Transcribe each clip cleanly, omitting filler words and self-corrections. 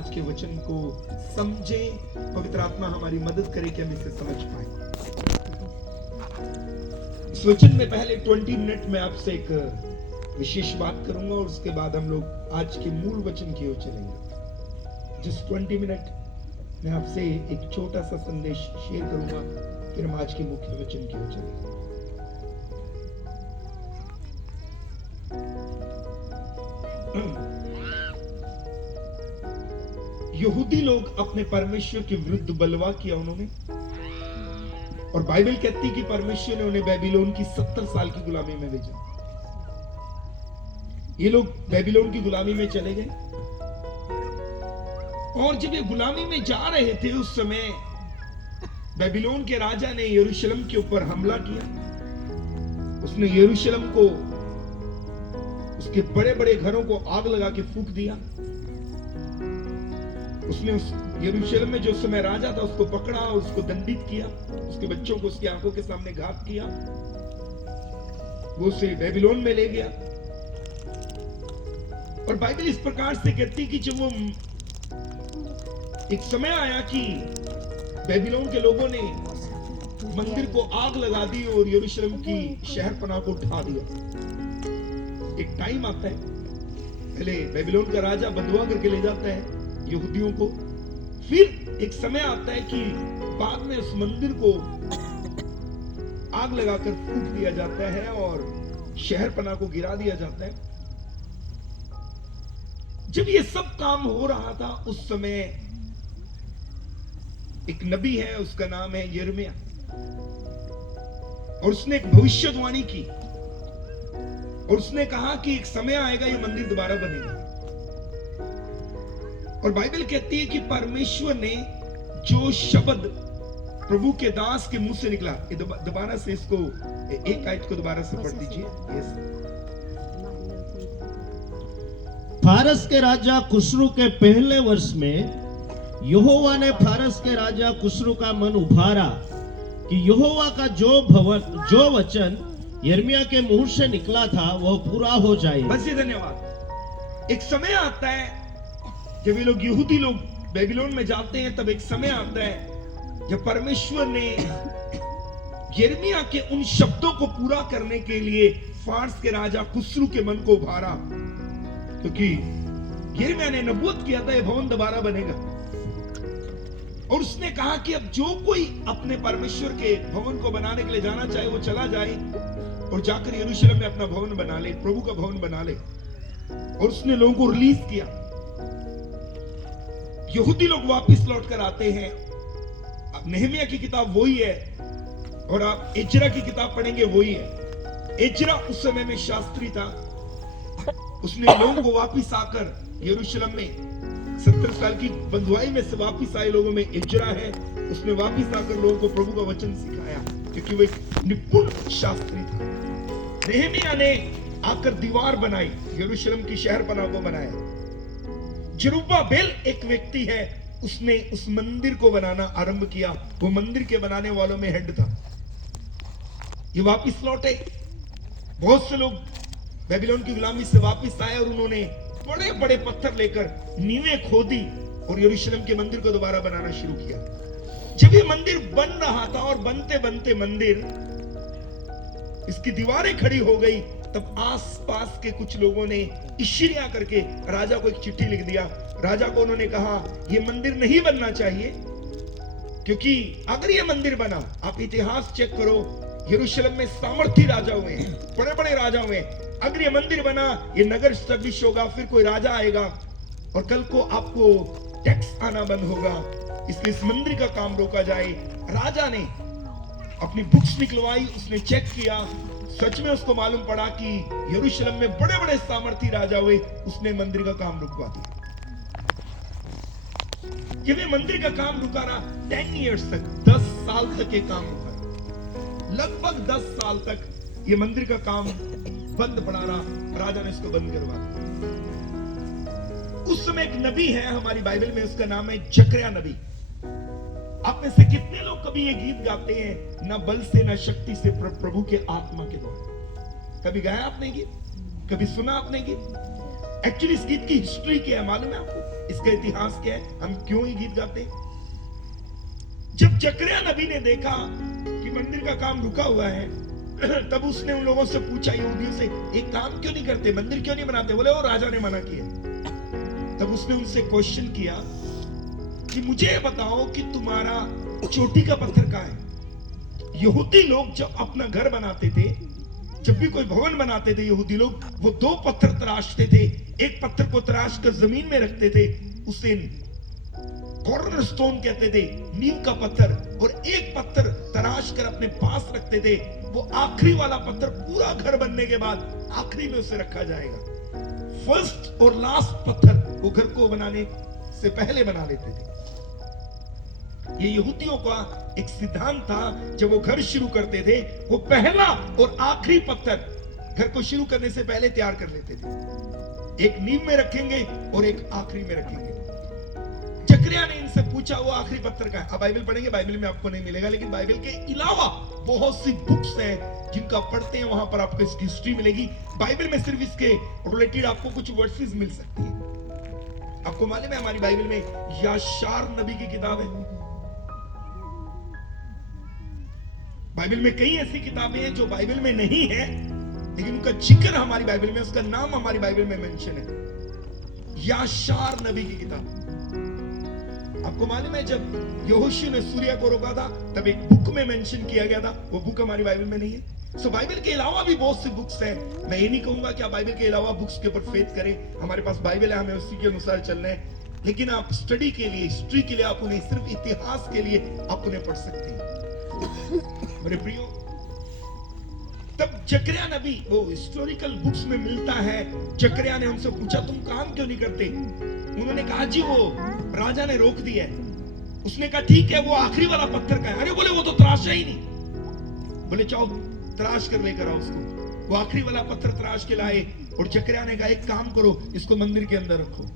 आज के वचन को समझें, पवित्र आत्मा हमारी मदद करे कि हम इसे समझ पाए। इस वचन में पहले 20 मिनट में आपसे एक विशेष बात करूंगा और उसके बाद हम लोग आज के मूल वचन की ओर चलेंगे। जिस 20 मिनट मैं आपसे एक छोटा सा संदेश शेयर करूंगा, फिर हम आज के मुख्य वचन की ओर चलेंगे। यहूदी लोग अपने परमेश्वर के विरुद्ध बलवा किया उन्होंने, और बाइबल कहती है कि परमेश्वर ने उन्हें बेबीलोन की 70 साल की गुलामी में भेजा। ये लोग बेबीलोन की गुलामी में चले गए, और जब ये गुलामी में जा रहे थे उस समय बेबीलोन के राजा ने यरूशलेम के ऊपर हमला किया। उसने यरूशलेम को, उसके बड़े बड़े घरों को आग लगा के फूंक दिया। उसने उस यरूशलेम में जो समय राजा था उसको पकड़ा और उसको दंडित किया, उसके बच्चों को उसकी आंखों के सामने घात किया, वो उसे बेबीलोन में ले गया। और बाइबल इस प्रकार से कहती कि जब वो एक समय आया कि बेबीलोन के लोगों ने मंदिर को आग लगा दी और यरूशलेम की शहरपनाह को उठा दिया। एक टाइम आता है, पहले बेबीलोन का राजा बंधुआ करके ले जाता है यहूदियों को, फिर एक समय आता है कि बाद में उस मंदिर को आग लगाकर फूंक दिया जाता है और शहरपनाह को गिरा दिया जाता है। जब ये सब काम हो रहा था उस समय एक नबी है, उसका नाम है यिर्मयाह, और उसने एक भविष्यवाणी की और उसने कहा कि एक समय आएगा ये मंदिर दोबारा बनेगा। और बाइबल कहती है कि परमेश्वर ने जो शब्द प्रभु के दास के मुंह से निकला, दोबारा से इसको एक आयत को दोबारा से पढ़ दीजिए। यस। फारस के राजा खुसरू के पहले वर्ष में यहोवा ने फारस के राजा खुसरू का मन उभारा कि यहोवा का जो वचन यिर्मयाह के मुंह से निकला था वह पूरा हो जाए। बस ये, धन्यवाद। एक समय आता है जब ये लोग यहूदी लोग बेबीलोन में जाते हैं, तब एक समय आता है जब परमेश्वर ने यिर्मयाह के उन शब्दों को पूरा करने के लिए फारस के राजा खुसरू के मन को उभारा, क्योंकि यिर्मयाह ने नबूवत किया था ये भवन दोबारा बनेगा। और उसने कहा कि अब जो कोई अपने परमेश्वर के भवन को बनाने के लिए जाना चाहे वो चला जाए और जाकर यरूशलेम में अपना भवन बना ले, प्रभु का भवन बना ले। और उसने लोगों को रिलीज किया। यहूदी लोग वापस लौट कर आते हैं। अब नेहमिया की किताब वही है और आप एजरा की किताब पढ़ेंगे वही है। एजरा उस समय में शास्त्री था, उसने लोगों को वापस आकर यरूशलेम में 70 साल की बंधुआई में से वापस आए लोगों में एजरा है, उसने वापस आकर लोगों को प्रभु का वचन सिखाया, क्योंकि वो एक निपुण शास्त्री था। नेहमिया ने आकर दीवार बनाई, यरूशलेम की शहरपनाह को बनाया। जरुब्बाबेल एक व्यक्ति है, उसने उस मंदिर को बनाना आरंभ किया, वो मंदिर के बनाने वालों में हेड था। ये वापस लौटे, बहुत से लोग बेबीलोन की गुलामी से वापस आए और उन्होंने बड़े बड़े पत्थर लेकर नींवें खोदी और यरूशलेम के मंदिर को दोबारा बनाना शुरू किया। जब ये मंदिर बन रहा था और बनते बनते मंदिर, इसकी दीवारें खड़ी हो गई, तब आसपास के कुछ लोगों ने इशिरिया करके राजा को एक चिट्ठी लिख दिया। राजा को उन्होंने कहा यह मंदिर नहीं बनना चाहिए, क्योंकि अगर यह मंदिर बना, आप इतिहास चेक करो, यरूशलेम में सामर्थी राजा हुए हैं, बड़े बड़े राजा हुए हैं। अगर ये मंदिर बना, ये नगर स्टैब्लिश होगा, फिर कोई राजा आएगा और कल को आपको टैक्स आना बंद होगा, इसलिए इस मंदिर का काम रोका जाए। राजा ने अपनी बुक्स निकलवाई, उसने चेक किया, सच में उसको मालूम पड़ा कि यरूशलेम में बड़े बड़े सामर्थी राजा हुए, उसने मंदिर का काम रुकवा दिया। जब ये मंदिर का काम रुका रहा 10 इयर्स तक, 10 साल तक ये काम रुका, लगभग 10 साल तक ये मंदिर का काम बंद पड़ा रहा। राजा ने इसको बंद करवा दिया। उस समय एक नबी है हमारी बाइबल में, उसका नाम है जकरिया नबी। आप में से कितने लोग कभी ये गीत गाते हैं, ना बल से ना शक्ति से प्रभु के आत्मा के द्वारा? कभी गाया आपने गीत? कभी सुना आपने गीत? एक्चुअली इस गीत की हिस्ट्री क्या है मालूम है आपको? इसका इतिहास क्या है, हम क्यों ये गीत गाते हैं? जब जकरिया नबी ने देखा कि मंदिर का काम रुका हुआ है, तब उसने उन लोगों से पूछा, यहूदियों से, एक काम क्यों नहीं करते, मंदिर क्यों नहीं बनाते? बोले वो राजा ने मना किया। तब उसने उनसे क्वेश्चन किया कि मुझे बताओ कि तुम्हारा चोटी का पत्थर कहाँ है? यहूदी लोग जब अपना घर बनाते थे, जब भी कोई भवन बनाते थे यहूदी लोग, वो दो पत्थर तराशते थे। एक पत्थर को तराश कर जमीन में रखते थे, उसे कॉर्नर स्टोन कहते थे, नीम का पत्थर, और एक पत्थर तराश कर अपने पास रखते थे। वो आखिरी वाला पत्थर पूरा घर बनने के बाद आखिरी में उसे रखा जाएगा। फर्स्ट और लास्ट पत्थर वो घर को बनाने से पहले बना लेते थे। ये यहूदियों का एक सिद्धांत था। जब वो घर शुरू करते थे, वो पहला और आखिरी पत्थर घर को शुरू करने से पहले तैयार कर लेते थे। एक नींव में रखेंगे और एक आखिरी में रखेंगे। जकरिया ने इनसे पूछा वो आखिरी पत्थर का है। अब बाइबल पढ़ेंगे, बाइबल में आपको नहीं मिलेगा, लेकिन बाइबल के अलावा बहुत सी बुक्स हैं जिनका पढ़ते हैं, वहां पर आपको इसकी हिस्ट्री मिलेगी। बाइबल में सिर्फ इसके रिलेटेड आपको कुछ वर्सेस मिल सकती है। आपको मालूम है हमारी बाइबल में याशार नबी की किताब है। बाइबल में कई ऐसी किताबें हैं जो बाइबल में नहीं है, लेकिन उनका जिक्र हमारी बाइबल में, उसका नाम हमारी बाइबल में मेंशन है, याशार नबी की किताब। आपको मालूम है जब यहोशू ने सूर्य को रोका था, तब एक बुक में मेंशन किया गया था, वो बुक हमारी बाइबल में नहीं है। सो बाइबल के अलावा भी बहुत सी बुक्स हैं। मैं ये नहीं कहूंगा कि आप बाइबल के अलावा बुक्स के ऊपर फेथ करें। हमारे पास बाइबल है, हमें उसी के अनुसार चलना है, लेकिन आप स्टडी के लिए, हिस्ट्री के लिए आप उन्हें, सिर्फ इतिहास के लिए आप उन्हें पढ़ सकते हैं। मेरे प्रियो, तब जकरिया नबी, वो हिस्टोरिकल बुक्स में मिलता है, जकरिया ने उनसे पूछा तुम काम क्यों नहीं करते? उन्होंने कहा जी वो राजा ने रोक दिया है। उसने कहा ठीक है, वो आखिरी वाला पत्थर का है। अरे बोले वो तो तराशा ही नहीं। बोले जाओ तराश कर लेकर आओ उसको। वो आखिरी वाला पत्थर तराश के लाए, और जकरिया ने कहा एक काम करो, इसको मंदिर के अंदर रखो,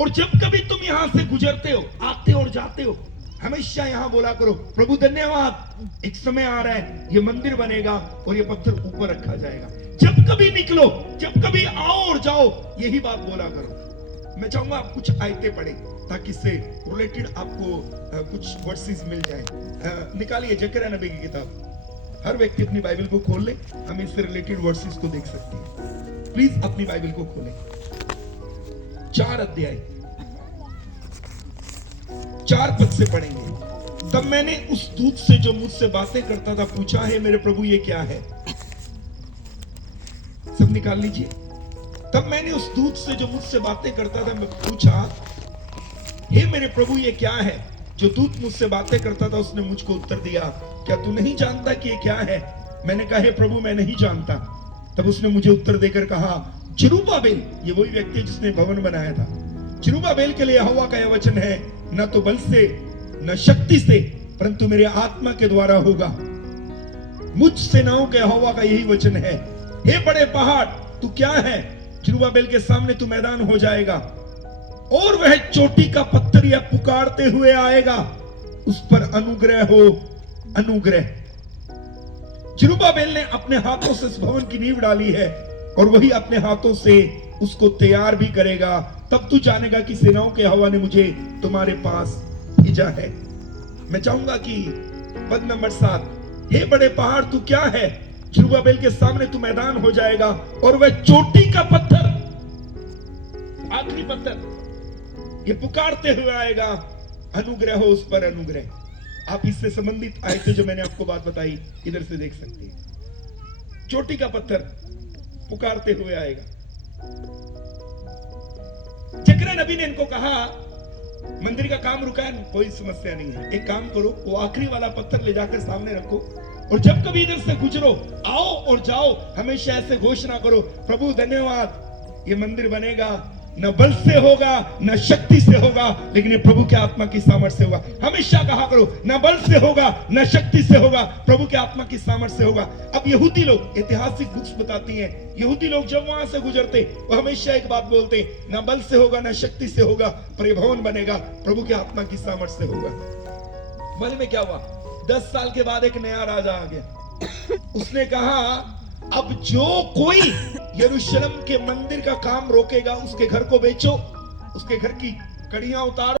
और जब कभी तुम यहां से गुजरते हो, आते और जाते हो, हमेशा यहां बोला करो प्रभु धन्यवाद, एक समय आ रहा है ये मंदिर बनेगा और ये पत्थर ऊपर रखा जाएगा। जब कभी निकलो, जब कभी आओ और जाओ, यही बात बोला करो। मैं चाहूंगा आप कुछ आयतें पढ़ें ताकि इससे रिलेटेड आपको कुछ वर्सेस मिल जाए। निकालिए जकरिया नबी की किताब। हर व्यक्ति अपनी बाइबल को खोल ले, हम इससे रिलेटेड वर्सेस को देख सकते हैं। प्लीज अपनी बाइबल को खोलें। 4 अध्याय 4 पद से पढ़ेंगे। तब मैंने उस दूत से जो मुझसे बातें करता था पूछा, है मेरे प्रभु ये क्या है? सब निकाल लीजिए। तब मैंने उस दूत से जो मुझसे बातें करता था मैं पूछा, हे मेरे प्रभु ये क्या है? जो दूत मुझसे बातें करता था उसने मुझको उत्तर दिया, क्या तू नहीं जानता कि ये क्या है? मैंने कहा हे प्रभु मैं नहीं जानता। तब उसने मुझे उत्तर देकर कहा, जरुब्बाबेल, ये वही व्यक्ति जिसने भवन बनाया था, जरुब्बाबेल के लिए यहोवा का यह वचन है, न तो बल से न शक्ति से परंतु मेरे आत्मा के द्वारा होगा। मुझ सेनाओं के यहोवा का यही वचन है, हे बड़े पहाड़ तू क्या है? जरुब्बाबेल के सामने तू मैदान हो जाएगा, और वह चोटी का पत्थर यह पुकारते हुए आएगा, उस पर अनुग्रह हो अनुग्रह। जरुब्बाबेल ने अपने हाथों से इस भवन की नींव डाली है, और वही अपने हाथों से उसको तैयार भी करेगा। तब तू जानेगा कि सेनाओं के यहोवा ने मुझे तुम्हारे पास भेजा है। मैं चाहूंगा कि पद नंबर 7, हे बड़े पहाड़ तू क्या है? जरुब्बाबेल के सामने तू मैदान हो जाएगा, और वह चोटी का पत्थर, आखिरी पत्थर, ये पुकारते हुए आएगा, अनुग्रह हो उस पर अनुग्रह। आप इससे संबंधित आयतें जो मैंने आपको बात बताई इधर से देख सकते हैं। चोटी का पत्थर पुकारते हुए आएगा। जकरिया नबी ने इनको कहा मंदिर का काम रुका है, कोई समस्या नहीं है, एक काम करो, वो आखिरी वाला पत्थर ले जाकर सामने रखो, और जब कभी इधर से गुजरो, आओ और जाओ, हमेशा ऐसे घोषणा करो, प्रभु धन्यवाद, ये मंदिर बनेगा, न बल से होगा न शक्ति से होगा, लेकिन ये प्रभु के आत्मा की सामर्थ्य से होगा। हमेशा कहा करो, न बल से होगा न शक्ति से होगा, प्रभु के आत्मा की सामर्थ्य से होगा। अब यहूदी लोग, ऐतिहासिक बुक्स बताती हैं, यहूदी लोग जब वहां से गुजरते वो हमेशा एक बात बोलते, न बल से होगा न शक्ति से होगा, पर ये भवन बनेगा प्रभु के आत्मा की सामर्थ्य से होगा। मालूम में क्या हुआ? 10 साल के बाद एक नया राजा आ गया। उसने कहा अब जो कोई यरूशलेम के मंदिर का काम रोकेगा उसके घर को बेचो, उसके घर की कड़ियां उतारो।